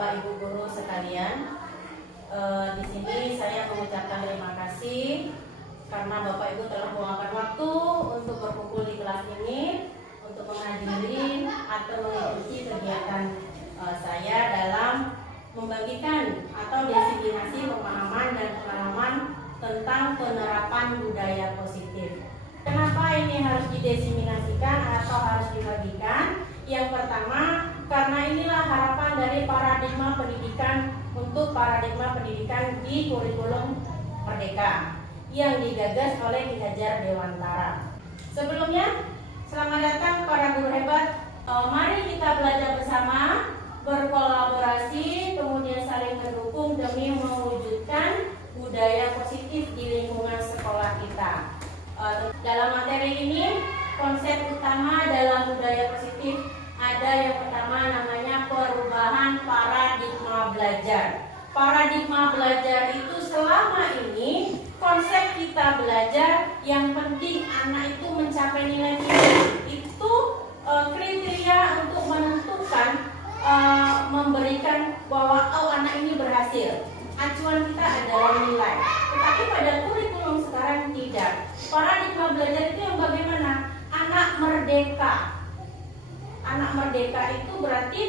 Bapak Ibu guru sekalian. Di sini saya mengucapkan terima kasih karena Bapak Ibu telah meluangkan waktu untuk berkumpul di kelas ini untuk menghadiri atau mengikuti kegiatan saya dalam membagikan atau diseminasi pemahaman dan pengalaman tentang penerapan budaya positif. Kenapa ini harus didiseminasikan atau harus dibagikan? Yang pertama, karena inilah harapan dari paradigma pendidikan untuk paradigma pendidikan di kurikulum Merdeka yang digagas oleh Ki Hajar Dewantara. Sebelumnya, selamat datang para guru hebat. Mari kita belajar bersama, berkolaborasi, kemudian saling mendukung demi mewujudkan budaya positif di lingkungan sekolah kita. Dalam materi ini, konsep utama dalam budaya positif ada yang pertama namanya perubahan paradigma belajar. Paradigma belajar itu selama ini konsep kita belajar yang penting anak itu mencapai nilai tinggi. Itu kriteria untuk menentukan memberikan bahwa anak ini berhasil. Acuan kita adalah nilai. Tetapi pada kurikulum sekarang tidak. Paradigma belajar itu yang bagaimana? Anak merdeka. Anak merdeka itu berarti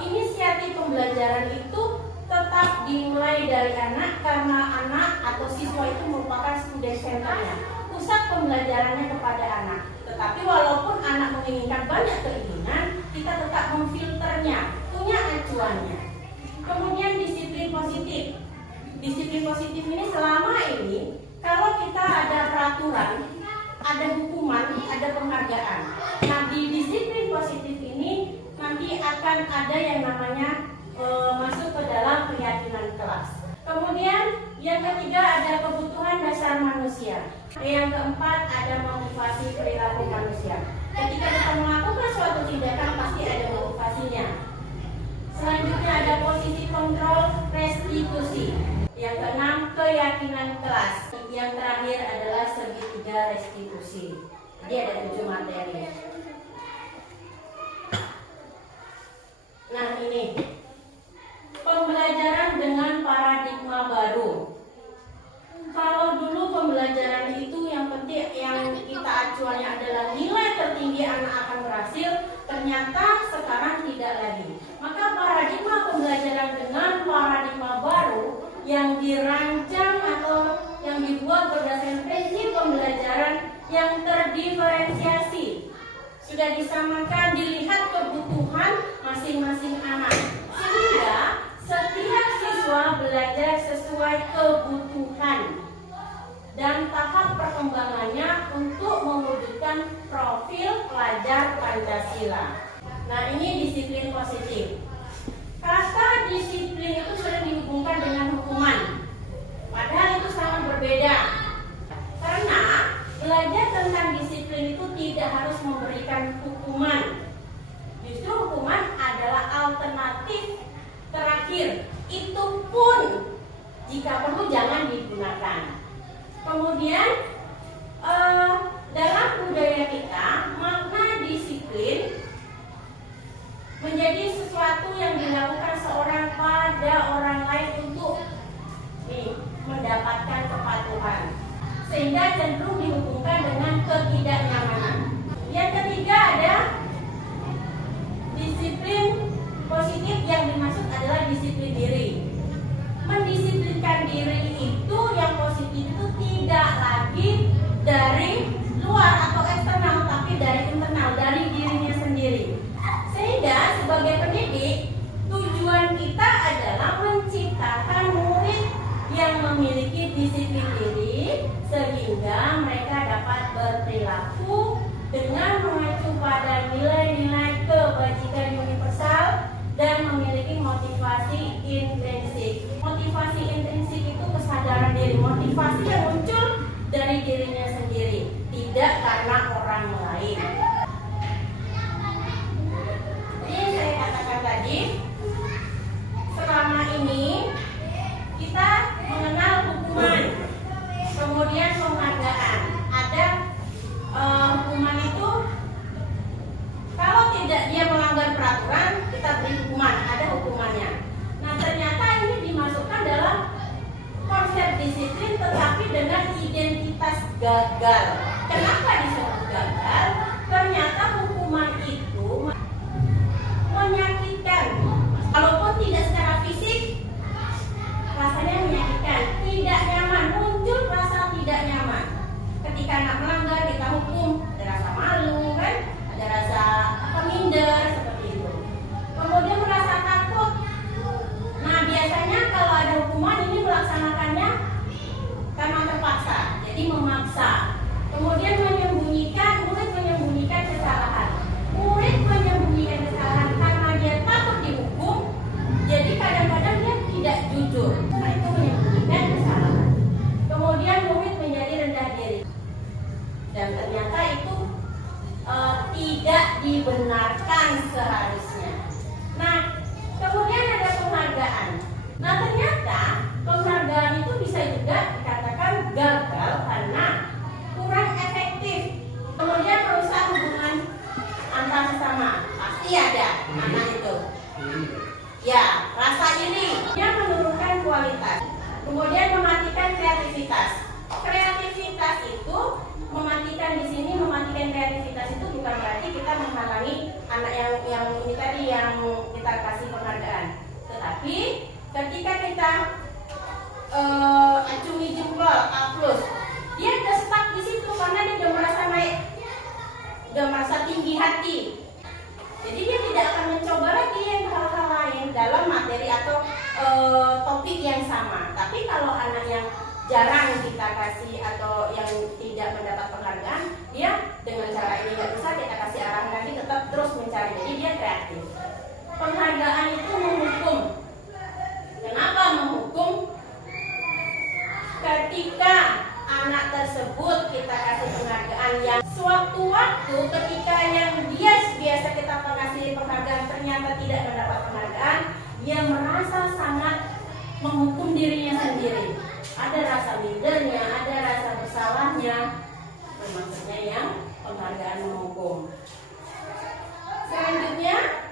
inisiatif pembelajaran itu tetap dimulai dari anak karena anak atau siswa itu merupakan student centernya. Pusat pembelajarannya kepada anak. Tetapi walaupun anak menginginkan banyak keinginan, kita tetap memfilternya, punya acuannya. Kemudian disiplin positif. Disiplin positif ini selama ini kalau kita ada peraturan, ada hukuman, ada penghargaan. Nah, di disiplin positif ini nanti akan ada yang namanya masuk ke dalam keyakinan kelas. Kemudian yang ketiga ada kebutuhan dasar manusia. Yang keempat ada motivasi perilaku manusia. Ketika kita melakukan suatu tindakan pasti ada motivasinya. Selanjutnya ada posisi kontrol restitusi. Yang keenam keyakinan kelas. Yang terakhir adalah segitiga restitusi. Jadi ada 7 materi. Nah, ini pembelajaran dengan paradigma baru. Kalau dulu pembelajaran itu yang penting yang kita acuannya adalah nilai tertinggi anak akan berhasil, ternyata sekarang tidak lagi. Maka paradigma pembelajaran dengan paradigma baru yang dirancang atau yang dibuat berdasarkan prinsip pembelajaran yang terdiferensiasi, sudah disamakan, dilihat kebutuhan masing-masing anak, sehingga setiap siswa belajar sesuai kebutuhan dan tahap perkembangannya untuk mewujudkan profil pelajar Pancasila. Nah, ini disiplin positif. Kata disiplin itu sering dihubungkan dengan hukuman, padahal itu sangat berbeda. Karena belajar tentang disiplin itu tidak harus memberikan hukuman. Justru hukuman adalah alternatif terakhir. Itu pun jika perlu jangan digunakan. Kemudian dalam budaya kita makna disiplin menjadi sesuatu yang dilakukan seorang pada orang lain untuk mendapatkan kepatuhan, sehingga cenderung dihubungkan dengan ketidaknyamanan. Yang ketiga ada disiplin positif, yang dimaksud adalah disiplin diri. Mendisiplinkan diri itu yang positif itu tidak lagi dari luar atau eksternal, tapi dari internal, dari dirinya sendiri. Sehingga sebagai pendidik, tujuan kita adalah menciptakan murid yang memiliki disiplin diri sehingga mereka dapat berperilaku dengan mengacu pada nilai-nilai kebajikan universal dan memiliki motivasi intrinsik. Motivasi intrinsik itu kesadaran diri, motivasi yang muncul dari dirinya sendiri, tidak karena orang lain. Ini saya katakan tadi, selama ini kita mengenal hukuman, kemudian penghargaan. Ada hukuman itu kalau tidak dia melanggar peraturan, kita beri hukuman, ada hukumannya. gagal. Kenapa disebut gagal? Ternyata hukuman itu menyakitkan. Walaupun tidak secara fisik, rasanya menyakitkan, tidak nyaman, muncul rasa tidak nyaman. Ketika anak melanggar kita hukum, ada rasa malu kan, ada rasa minder seperti itu. Kemudian merasa takut. Nah biasanya kalau ada hukuman ini melaksanakannya karena terpaksa, jadi memaksa. Kemudian murid menyembunyikan kesalahan. Murid menyembunyikan kesalahan karena dia takut dihukum, jadi kadang-kadang dia tidak jujur. Nah itu menyembunyikan kesalahan. Kemudian murid menjadi rendah diri. Dan ternyata itu tidak dibenarkan seharusnya. Nah, kemudian ada penghargaan. Nah, ternyata penghargaan itu bisa juga dikatakan gagal karena kurang efektif. Kemudian merusak hubungan antar sesama. Pasti ada anak itu. Ya, rasa iri. Dia menurunkan kualitas. Kemudian mematikan kreativitas. Kreativitas itu mematikan, di sini mematikan kreativitas itu bukan berarti kita menghalangi anak yang ini tadi yang kita kasih penghargaan, tetapi ketika kita acungi jempol A+, dia udah stuck di situ karena dia udah merasa naik, udah merasa tinggi hati, jadi dia tidak akan mencoba lagi yang hal-hal lain dalam materi atau topik yang sama. Tapi kalau anak yang jarang kita kasih atau yang tidak mendapat penghargaan, dia dengan cara ini nggak bisa, kita kasih arahan lagi tetap terus mencari, jadi dia kreatif. Penghargaan itu menghukum. Kenapa menghukum? Ketika anak tersebut kita kasih penghargaan yang sewaktu-waktu ketika yang dia biasa kita kasih penghargaan ternyata tidak mendapat penghargaan, dia merasa sangat menghukum dirinya sendiri. Ada rasa mindernya, ada rasa bersalahnya. Maksudnya yang penghargaan menghukum. Selanjutnya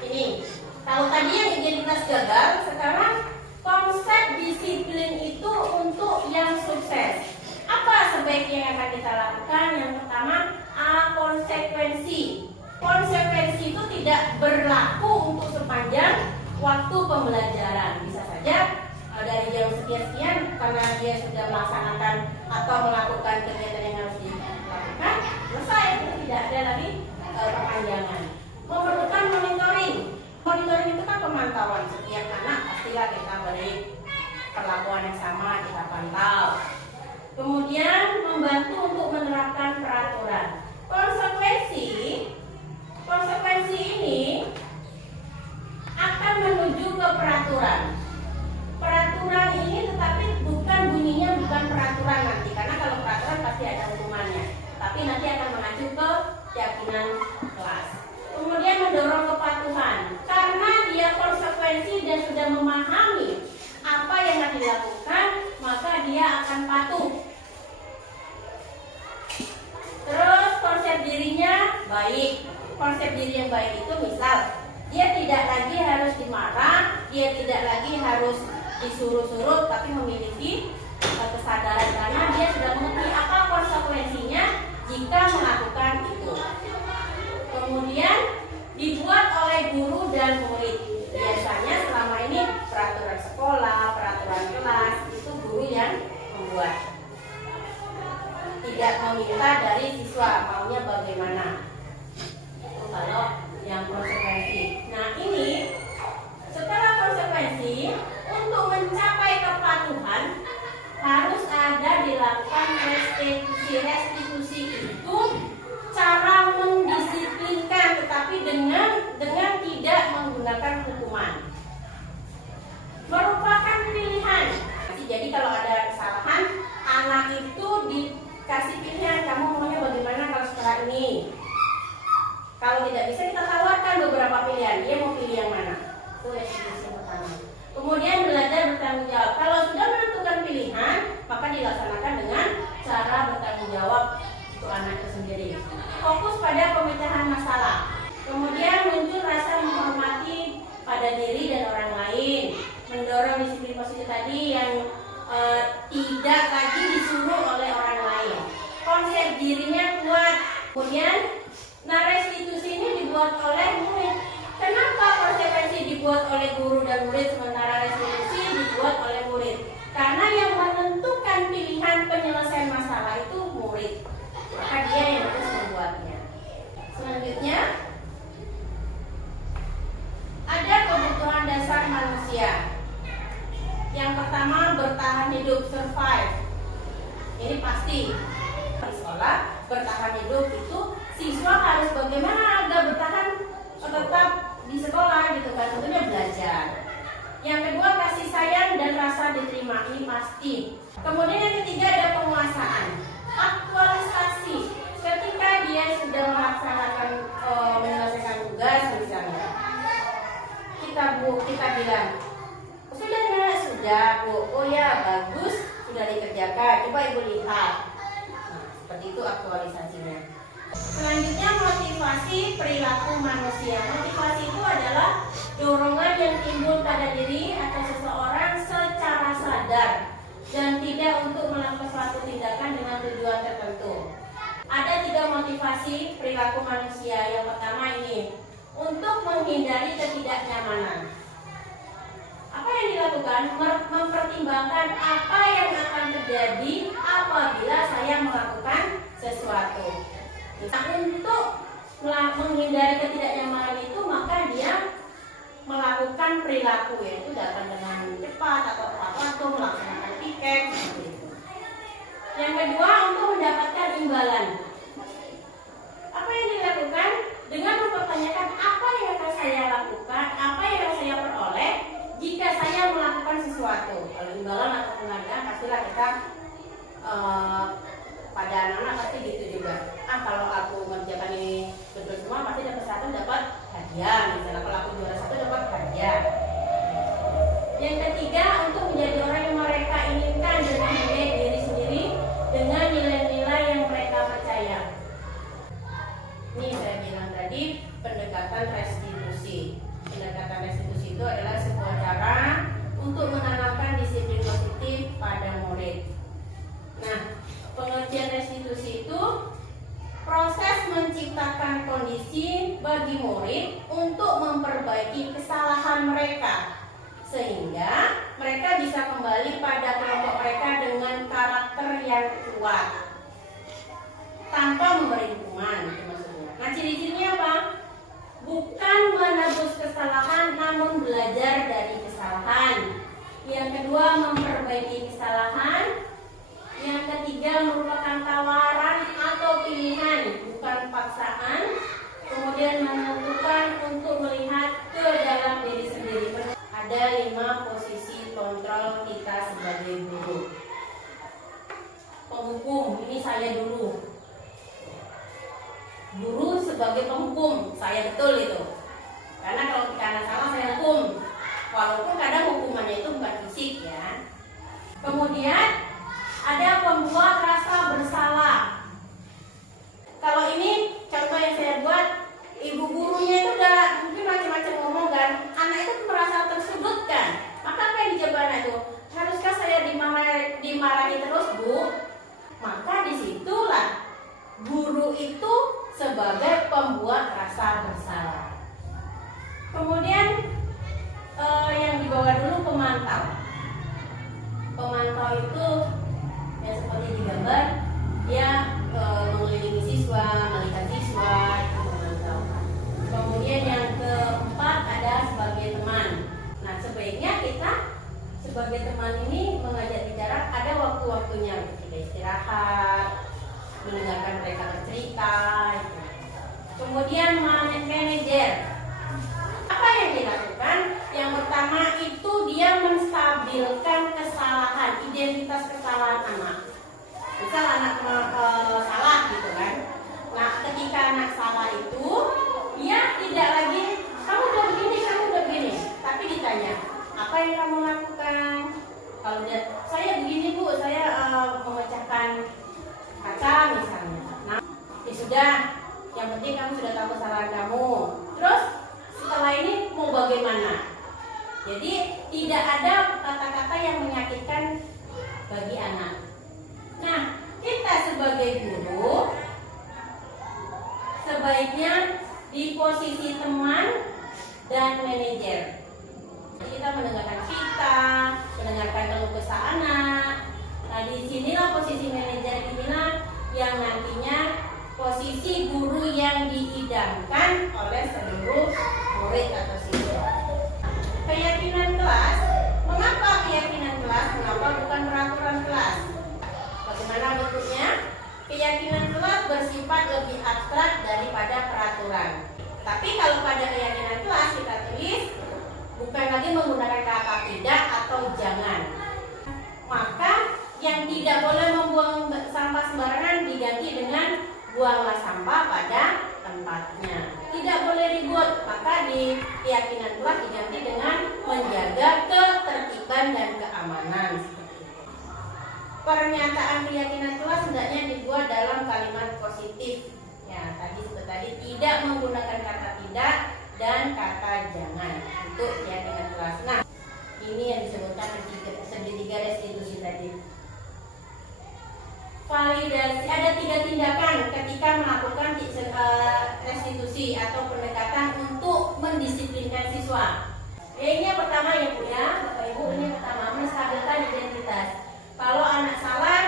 ini, kalau tadi yang identitas gagal, sekarang konsep disiplin itu untuk yang sukses. Apa sebaiknya yang akan kita lakukan? Yang pertama, konsekuensi. Konsekuensi itu tidak berlaku untuk sepanjang waktu pembelajaran. Bisa saja dari jam sekian-sekian karena dia sudah melaksanakan atau melakukan kegiatan yang harus dilakukan, selesai, tidak ada lagi perpanjangan. Memerlukan monitoring. Monitoring itu kan pemantauan setiap anak, pastilah kita beri perlakuan yang sama, kita pantau. Kemudian membantu untuk menerapkan peraturan. Konsekuensi ini akan menuju ke peraturan. Peraturan ini tetapi bukan bunyinya bukan peraturan nanti, karena kalau peraturan pasti ada hukumannya, tapi nanti akan mengacu ke keyakinan kelas. Kemudian mendorong kepatuhan, karena dia konsekuensi dan sudah memahami apa yang akan dilakukan, maka dia akan patuh. Terus konsep dirinya baik. Konsep diri yang baik itu misal dia tidak lagi harus dimarah, dia tidak lagi harus disuruh-suruh, tapi memiliki kesadaran karena dia sudah mengerti apa konsekuensinya jika melakukan itu. Kemudian dibuat oleh guru dan murid. Biasanya selama ini peraturan sekolah, peraturan kelas itu guru yang membuat. Tidak meminta dari siswa maunya bagaimana. Itu kalau yang konsekuensi. Nah ini setelah konsekuensi, untuk mencapai kepatuhan harus ada dilakukan restitusi itu cara mendisiplinkan, tetapi dengan tidak menggunakan hukuman. Merupakan pilihan. Jadi kalau ada kesalahan, anak itu dikasih pilihan, kamu maunya bagaimana kalau setelah ini. Kalau tidak bisa kita tawarkan beberapa pilihan, dia mau pilih yang mana. Itu restitusi pertama. Kemudian belajar bertanggung jawab. Kalau sudah menentukan pilihan, maka dilaksanakan dengan cara bertanggung jawab untuk anak itu sendiri. Fokus pada pemecahan masalah. Kemudian muncul rasa menghormati pada diri dan orang lain. Mendorong disiplin positif tadi yang tidak lagi disuruh oleh orang lain. dirinya kuat. Kemudian, restitusi ini dibuat oleh murid. Kenapa konsekuensi dibuat oleh guru dan murid sementara restitusi dibuat oleh murid? Karena yang menentukan pilihan penyelesaian masalah itu murid. Maka dia yang harus membuatnya. Selanjutnya, ada kebutuhan dasar manusia. Yang pertama, bertahan hidup, survive. Ini pasti. Di sekolah, bertahan hidup itu siswa harus bagaimana agar bertahan tetap di sekolah gitu kan, tentunya belajar. Yang kedua, kasih sayang dan rasa diterima, ini pasti. Kemudian yang ketiga ada penguasaan, aktualisasi. Ketika dia sudah melaksanakan menyelesaikan tugas misalnya, kita bilang, sudah nggak? Sudah Bu. Oh ya bagus, sudah dikerjakan. Coba Ibu lihat. Nah, seperti itu aktualisasinya. Selanjutnya motivasi perilaku manusia. Motivasi itu adalah dorongan yang timbul pada diri atau seseorang secara sadar dan tidak untuk melakukan suatu tindakan dengan tujuan tertentu. Ada 3 motivasi perilaku manusia. Yang pertama ini, untuk menghindari ketidaknyamanan. Apa yang dilakukan? Mempertimbangkan apa yang akan terjadi apabila saya melakukan sesuatu. Nah, untuk menghindari ketidaknyamanan itu, maka dia melakukan perilaku, yaitu datang dengan cepat atau tepat waktu, melaksanakan piket seperti itu. Yang kedua, untuk mendapatkan imbalan. Apa yang dilakukan? Dengan mempertanyakan apa yang akan saya lakukan, apa yang saya peroleh jika saya melakukan sesuatu. Kalau imbalan atau penghargaan, pastilah kita pada anak-anak pasti gitu juga. Kalau aku mengerjakan ini betul semua, pasti dapat 1 dapat hadiah. Misalnya kalau aku juara 1 dapat hadiah. Yang ketiga, untuk menjadi orang yang mereka inginkan dengan diri sendiri dengan nilai-nilai yang mereka percaya. Ini saya bilang tadi, pendekatan restitusi. Pendekatan restitusi itu adalah sebuah cara untuk menanamkan disiplin positif pada murid. Nah, pengertian restitusi itu proses menciptakan kondisi bagi murid untuk memperbaiki kesalahan mereka sehingga mereka bisa kembali pada kelompok mereka dengan karakter yang kuat tanpa memberi hukuman. Nah, ciri-cirinya apa? Bukan menebus kesalahan, namun belajar dari kesalahan. Yang kedua, memperbaiki kesalahan. Yang ketiga, merupakan tawaran atau pilihan, bukan paksaan. Kemudian menentukan untuk melihat ke dalam diri sendiri. Ada 5 posisi kontrol kita sebagai guru. Penghukum, ini saya dulu. Guru sebagai penghukum, saya betul itu. Karena kalau kita anak salah, saya hukum. Walaupun kadang hukumannya itu bukan fisik ya. Kemudian ada pembuat rasa bersalah. Kalau ini contoh yang saya buat, ibu gurunya itu udah mungkin macam-macam ngomong kan, anak itu merasa tersudutkan. Maka apa yang dijawab anak itu? Haruskah saya dimarahi terus, Bu? Maka disitulah guru itu sebagai pembuat rasa bersalah. Kemudian yang di bawah dulu pemantau. Pemantau itu yang seperti di gambar, dia mengelilingi siswa, melihat siswa, itu memantau. Kemudian yang keempat ada sebagai teman. Nah, sebaiknya kita sebagai teman ini mengajak bicara, ada waktu-waktunya, kita istirahat, mendengarkan mereka bercerita. Kemudian manajer, apa yang dilakukan? Yang pertama itu dia menstabilkan kesalahan, identitas kesalahan anak. Misal anak salah gitu kan. Nah, ketika anak salah itu, dia tidak lagi kamu udah begini, tapi ditanya apa yang kamu lakukan. Kalau dia, saya begini Bu, saya memecahkan kaca misalnya. Nah, ya sudah, yang penting kamu sudah tahu kesalahan kamu. Terus setelah ini mau bagaimana? Jadi tidak ada kata-kata yang menyakitkan bagi anak. Nah, kita sebagai guru sebaiknya di posisi teman dan manajer. Jadi kita mendengarkan cerita, mendengarkan keluh kesah anak. Nah, di sinilah posisi manajer inilah yang nantinya posisi guru yang diidamkan oleh seluruh murid atau siswa. Keyakinan kelas, mengapa keyakinan kelas? Mengapa bukan peraturan kelas? Bagaimana bentuknya? Keyakinan kelas bersifat lebih abstrak daripada peraturan. Tapi kalau pada keyakinan kelas kita tulis bukan lagi menggunakan kata tidak atau jangan. Maka yang tidak boleh membuang sampah sembarangan diganti dengan buanglah sampah pada tempatnya. Tidak boleh ribut, maka di keyakinan kelas diganti dengan menjaga ketertiban dan keamanan. Pernyataan keyakinan kelas hendaknya dibuat dalam kalimat positif. Ya, seperti tadi tidak menggunakan kata tidak dan kata jangan untuk keyakinan kelas. Nah, ini yang disebutkan segitiga restitusi tadi. Validasi, ada 3 tindakan ketika melakukan restitusi atau pendekatan untuk mendisiplinkan siswa. Ini yang pertama ya Bu ya, Bapak Ibu, ini yang pertama menstabilkan identitas. Kalau anak salah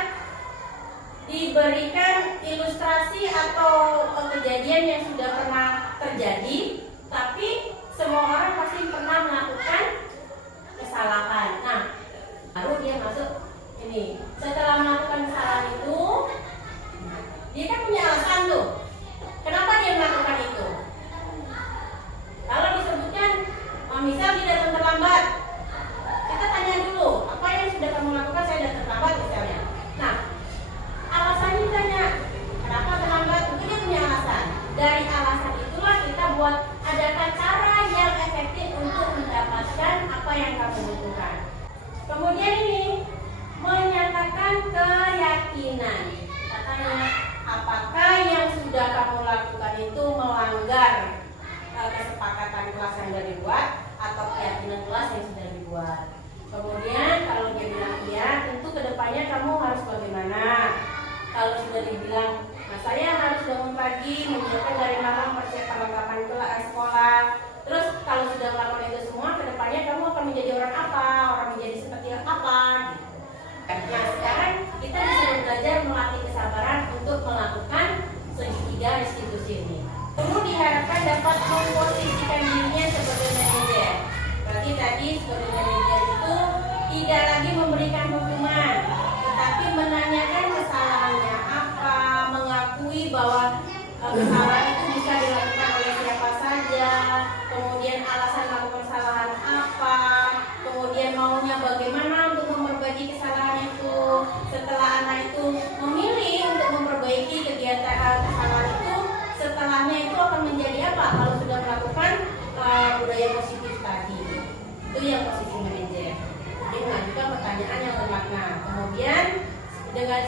diberikan ilustrasi atau kejadian yang sudah pernah terjadi, tapi semua orang pasti pernah melakukan kesalahan. Nah, baru dia masuk ini. Setelah melakukan kesalahan itu, dia kan punya alasan tuh. Kenapa dia melakukan itu? Kalau disebutkan, misal dia datang terlambat, kita tanya dulu, apa yang sudah kamu lakukan? Saya datang terlambat misalnya. Nah, alasannya ditanya, kenapa terlambat? Mungkin dia punya alasan. Dari alasan itulah kita buat adakan cara yang efektif untuk mendapatkan apa yang kamu butuhkan. Kemudian ini menyatakan keyakinan. Katanya, apakah yang sudah kamu lakukan itu melanggar kesepakatan kelas yang sudah dibuat atau keyakinan kelas yang sudah dibuat. Kemudian kalau dia bilang iya, tentu kedepannya kamu harus bagaimana. Kalau sudah dibilang, nah saya harus bangun pagi, menyiapkan dari malam perlengkapan kelas sekolah. Terus kalau sudah melakukan itu semua, kedepannya kamu akan menjadi orang apa, orang menjadi seperti apa. Nah, sekarang kita disuruh belajar melatih kesabaran untuk melakukan segitiga restitusi ini. Guru diharapkan dapat memposisikan dirinya sebagai manajer. Berarti tadi sebagai manajer itu tidak lagi memberikan hukuman, tetapi menanyakan kesalahannya apa, mengakui bahwa kesalahan itu bisa dilakukan oleh siapa saja, kemudian alasan melakukan kesalahan apa, kemudian maunya bagaimana untuk memperbaiki kesalahan itu. Setelah anak itu memilih untuk memperbaiki kegiatan kesalahan itu, setelahnya itu akan menjadi apa kalau sudah melakukan budaya positif tadi. Itu yang posisi manajer. Jadi mengajukan pertanyaan yang bermakna. Kemudian dengan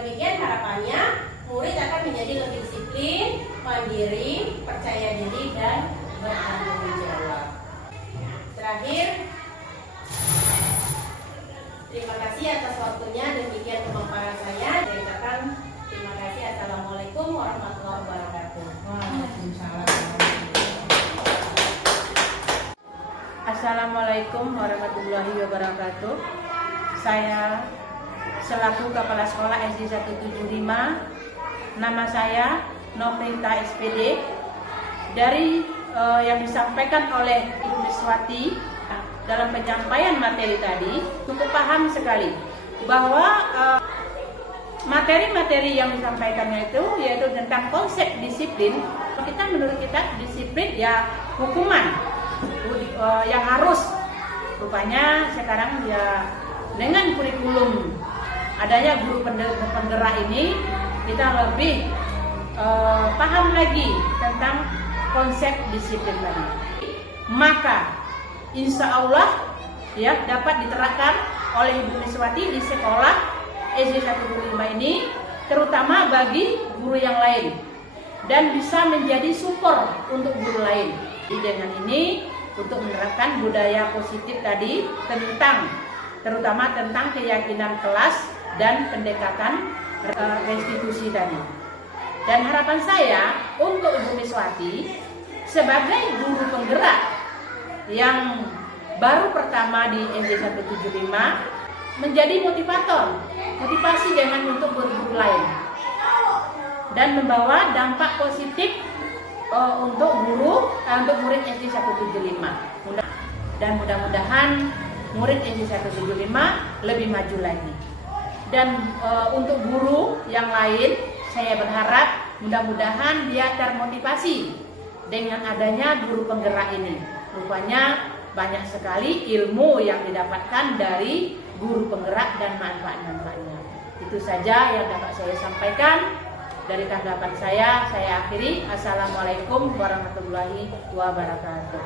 demikian harapannya murid akan menjadi lebih disiplin, mandiri, percaya diri dan bertanggung jawab. Terakhir, terima kasih atas waktunya. Demikian pemaparan saya. Saya ucapkan terima kasih. Assalamualaikum warahmatullahi wabarakatuh. Assalamualaikum warahmatullahi wabarakatuh. Saya selaku Kepala Sekolah SD 175, nama saya Novrita SPD. Dari yang disampaikan oleh Ibu Miswati dalam penyampaian materi tadi, cukup paham sekali bahwa materi-materi yang disampaikannya itu yaitu tentang konsep disiplin. Menurut kita disiplin ya hukuman yang harus. Rupanya sekarang ya dengan kurikulum adanya guru penggerak ini, kita lebih paham lagi tentang konsep disiplin tadi. Maka insya Allah ya dapat diterapkan oleh Ibu Miswati di sekolah SD 125 ini, terutama bagi guru yang lain, dan bisa menjadi support untuk guru lain. Dengan ini untuk menerapkan budaya positif tadi terutama tentang keyakinan kelas dan pendekatan restitusi tadi. Dan harapan saya untuk Ibu Miswati sebagai guru penggerak yang baru pertama di SD 175 menjadi motivasi jangan untuk guru lain dan membawa dampak positif untuk murid SD 175. Dan mudah-mudahan murid SD 175 lebih maju lagi. Dan untuk guru yang lain, saya berharap mudah-mudahan dia termotivasi dengan adanya guru penggerak ini. Rupanya banyak sekali ilmu yang didapatkan dari guru penggerak dan manfaat-manfaatnya. Itu saja yang dapat saya sampaikan. Dari tanggapan saya akhiri. Assalamualaikum warahmatullahi wabarakatuh.